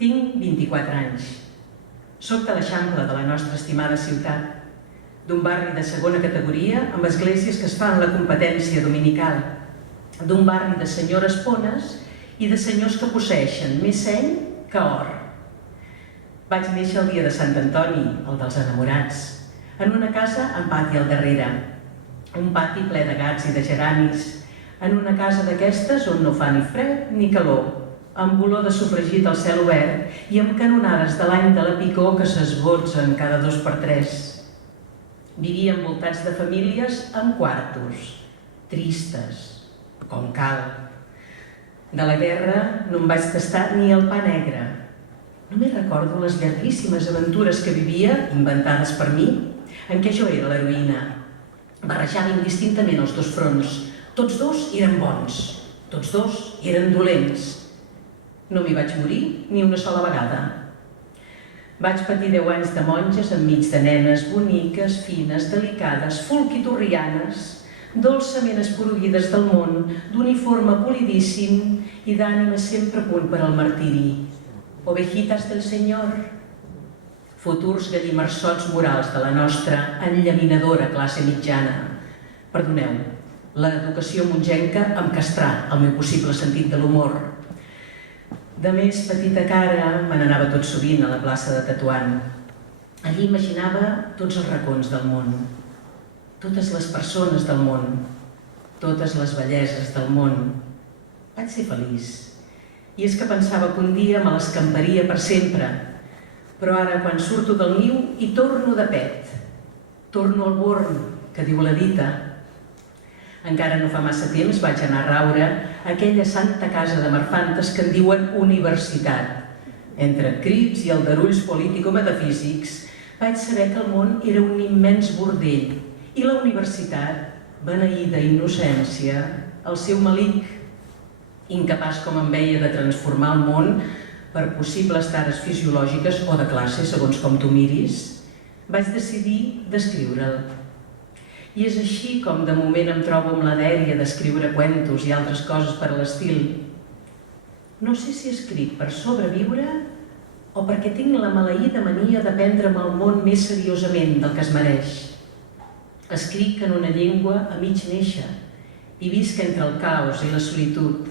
Tinc 24 anys. Soc de l'Eixample de la nostra estimada ciutat, d'un barri de segona categoria amb esglésies que es fan la competència dominical, d'un barri de senyores pones i de senyors que posseeixen més seny que or. Vaig néixer el dia de Sant Antoni, el dels enamorats, en una casa amb pati al darrere, un pati ple de gats i de geranis, en una casa d'aquestes on no fa ni fred ni calor, amb olor de sofregit al cel obert i amb canonades de l'any de la picor que s'esbotzen cada 2 per 3. Vivia envoltats de famílies amb quartos, tristes, com cal. De la guerra no em vaig tastar ni el pa negre. Només recordo les llarguíssimes aventures que vivia, inventades per mi, en què jo era l'heroïna. Barrejava indistintament els 2 fronts. Tots 2 eren bons, tots 2 eren dolents. No m'hi vaig morir ni una sola vegada. Vaig patir 10 anys de monges enmig de nenes boniques, fines, delicades, folquitorrianes, dolçament esporuguides del món, d'uniforme polidíssim i d'ànimes sempre a punt per al martiri. Ovejitas del Senyor, futurs gallimarsots morals de la nostra enllaminadora classe mitjana. Perdoneu, l'educació mongenca em castrà el meu possible sentit de l'humor. De més petita cara me n'anava tot sovint a la plaça de Tetuan. Allí imaginava tots els racons del món, totes les persones del món, totes les belleses del món. Vaig ser feliç. I és que pensava que un dia me l'escamparia per sempre. Però ara, quan surto del niu, hi torno de pet. Torno al born, que diu la dita. Encara no fa massa temps vaig anar a raure aquella santa casa de Marfantes que en diuen universitat. Entre crits i aldarulls político-metafísics vaig saber que el món era un immens bordell i la universitat, beneïda innocència, el seu malic, incapaç com em veia de transformar el món per possibles tares fisiològiques o de classe, segons com tu miris, vaig decidir d'escriure'l. I és així com de moment em trobo amb la dèria d'escriure cuentos i altres coses per a l'estil. No sé si he escrit per sobreviure o perquè tinc la maleïda mania de prendre'm el món més seriosament del que es mereix. Escric en una llengua a mig néixer i visc entre el caos i la solitud.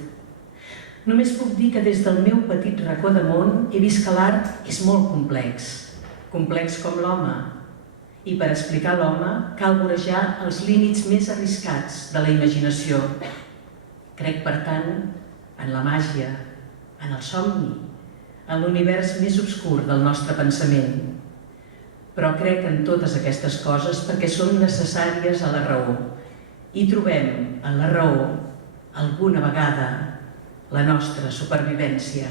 Només puc dir que des del meu petit racó de món he vist que l'art és molt complex com l'home. I per explicar l'home cal vorejar els límits més arriscats de la imaginació. Crec, per tant, en la màgia, en el somni, en l'univers més obscur del nostre pensament. Però crec en totes aquestes coses perquè són necessàries a la raó. I trobem en la raó, alguna vegada, la nostra supervivència.